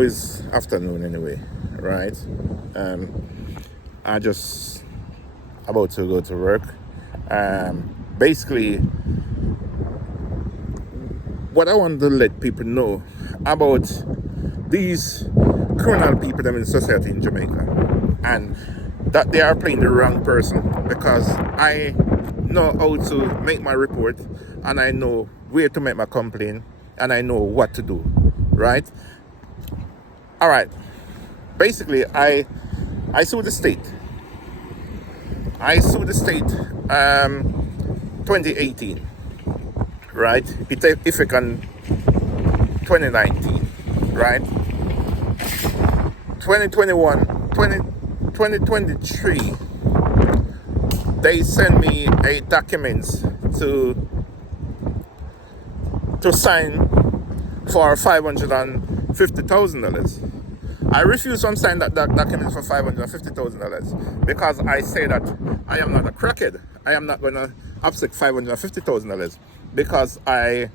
now is afternoon anyway, right? I just about to go to work. Basically, what I want to let people know about these criminal people that are in society in Jamaica, and that they are playing the wrong person, because I know how to make my report, and I know where to make my complaint, and I know what to do, right? All right. Basically, I sued the state. I sued the state 2018, right? It effect on 2019, right? 2023, they send me a documents to sign for $550,000. I refuse to sign that document for $550,000 because I say that I am not a crackhead. I am not going to upset $550,000 because I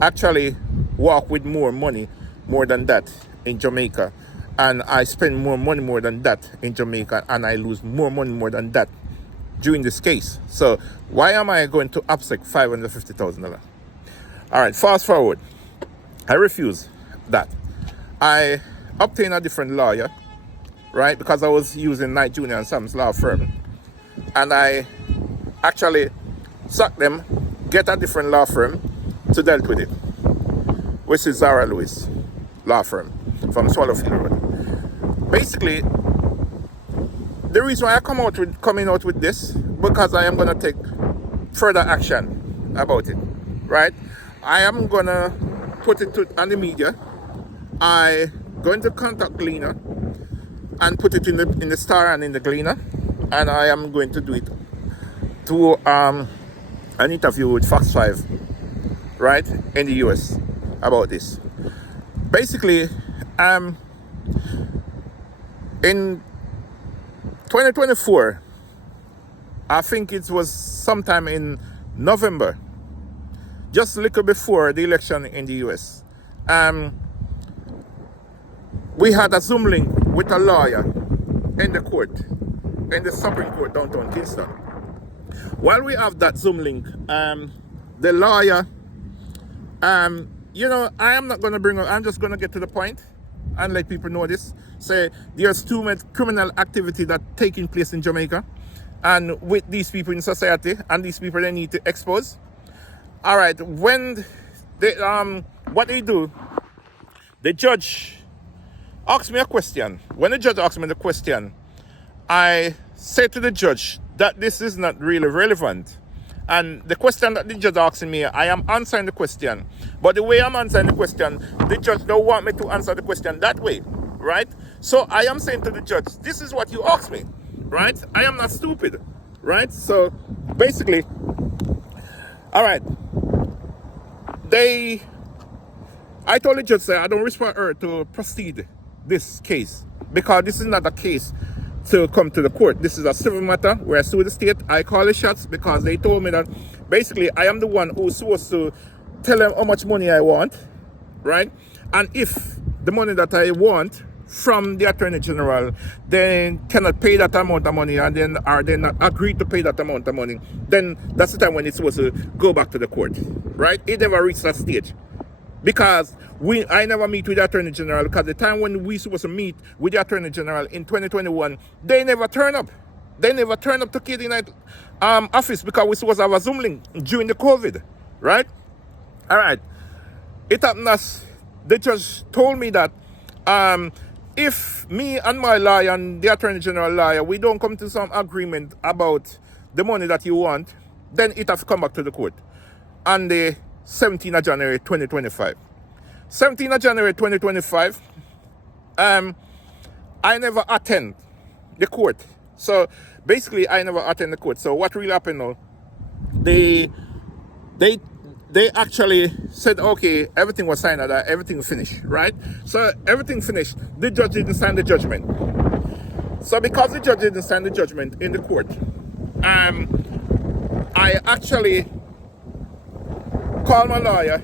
actually walk with more money, more than that in Jamaica, and I spend more money more than that in Jamaica, and I lose more money more than that during this case. So why am I going to upset $550,000? All right, fast forward. I refuse that. I obtained a different lawyer, right? Because I was using Knight Jr. and Sam's law firm. And I actually sucked them, get a different law firm to deal with it, which is Zara Lewis law firm from Swallowfield Road. Basically, the reason why I coming out with this, because I am going to take further action about it, right? I am going to put it on the media. I going to contact Gleaner and put it in the Star and in the Gleaner, and I am going to do it to an interview with Fox 5, right, in the US about this. Basically, in 2024, I think it was sometime in November, just a little before the election in the US, we had a Zoom link with a lawyer in the court, in the Supreme Court downtown Kingston. While we have that Zoom link, the lawyer, I am not going to bring up, I'm just going to get to the point and let people know this. Say there's too much criminal activity that taking place in Jamaica, and with these people in society, and these people they need to expose. All right, when they, what they do, the judge asked me a question. When the judge asked me the question, I said to the judge that this is not really relevant. And the question that the judge asking me, I am answering the question. But the way I'm answering the question, the judge don't want me to answer the question that way, right? So I am saying to the judge, this is what you asked me, right? I am not stupid, right? So basically, all right, I told the judge that I don't respect her to proceed this case, because this is not a case to come to the court. This is a civil matter where I sue the state. I call the shots because they told me that basically I am the one who's supposed to tell them how much money I want, right? And if the money that I want from the Attorney General, they cannot pay that amount of money, and then are they not agreed to pay that amount of money, then that's the time when it's supposed to go back to the court, right? It never reached that stage. Because I never meet with the Attorney General, because the time when we supposed to meet with the Attorney General in 2021, they never turn up. They never turn up to KD Knight office, because we supposed to have a Zoom link during the COVID, right? All right. It happened as the judge told me that if me and my lawyer and the Attorney General lawyer, we don't come to some agreement about the money that you want, then it has to come back to the court on the 17th of January 2025. 17th of January 2025, I never attend the court. So basically, I never attend the court. So what really happened now? They actually said, okay, everything was signed, everything finished, right? So everything finished. The judge didn't sign the judgment. So because the judge didn't sign the judgment in the court, I actually called my lawyer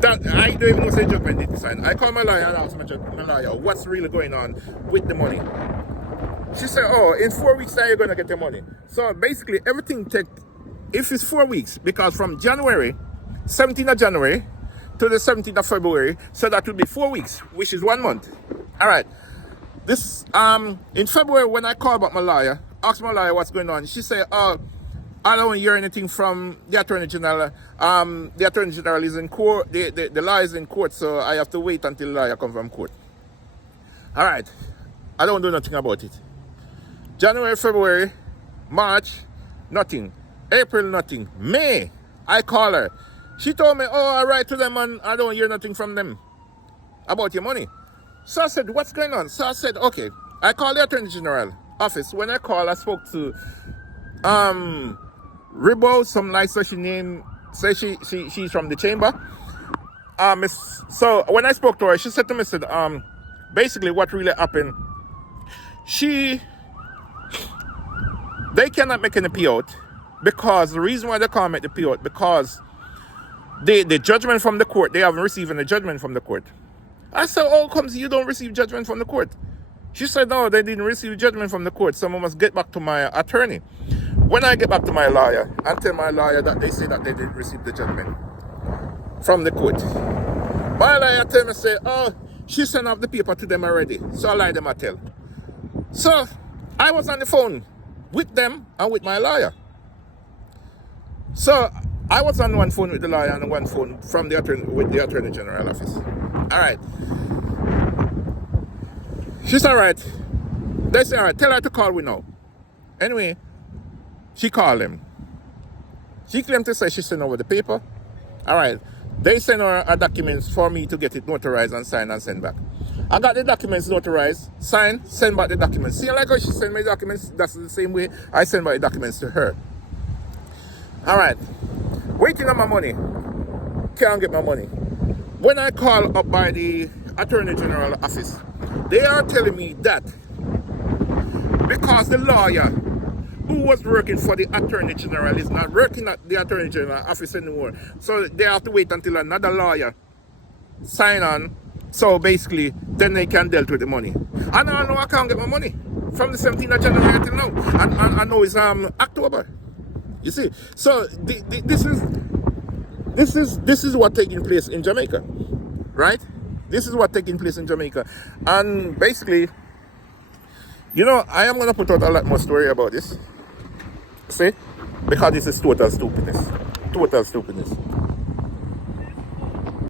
That I don't even know say judgment did sign. I called my lawyer and asked my lawyer what's really going on with the money. She said, oh, in 4 weeks time you're gonna get your money. So basically everything take, if it's 4 weeks, because from January, 17th of January to the 17th of February, so that will be 4 weeks, which is 1 month. Alright. This in February when I called back my lawyer, asked my lawyer what's going on, she said, oh, I don't hear anything from the Attorney General. The Attorney General is in court, the lawyer is in court, so I have to wait until the lawyer comes from court. Alright. I don't do nothing about it. January, February, March, nothing. April, nothing. May, I call her. She told me, oh, I write to them and I don't hear nothing from them about your money. So I said, what's going on? So I said, okay. I called the Attorney General office. When I called, I spoke to Ribo, some like such name, say she's from the chamber. So when I spoke to her, she said to me, said, basically what really happened, they cannot make any payout because the reason why they can't make the payout because the judgment from the court, they haven't received any judgment from the court. I said, oh, comes you don't receive judgment from the court? She said, no, they didn't receive judgment from the court. Someone must get back to my attorney. When I get back to my lawyer and tell my lawyer that they say that they didn't receive the judgment from the court, my lawyer tell me, say, oh, she sent off the paper to them already. So I lie them I tell. So I was on the phone with them and with my lawyer. So I was on one phone with the lawyer and one phone from the with the Attorney General office. All right. She's all right. They say, all right, tell her to call me now. Anyway, she called him. She claimed to say she sent over the paper. All right. They sent her documents for me to get it notarized and signed and sent back. I got the documents notarized, signed, send back the documents. See, like how she sent me documents, that's the same way I send back the documents to her. All right. Waiting on my money. Can't get my money. When I call up by the Attorney General office, they are telling me that because the lawyer who was working for the Attorney General is not working at the Attorney General office anymore. So they have to wait until another lawyer sign on. So basically, then they can deal with the money. And I know I can't get my money from the 17th of January until now. And I know it's October. You see, so this is what taking place in Jamaica, right? This is what taking place in Jamaica, and basically, you know, I am gonna put out a lot more story about this. See, because this is total stupidness, total stupidness.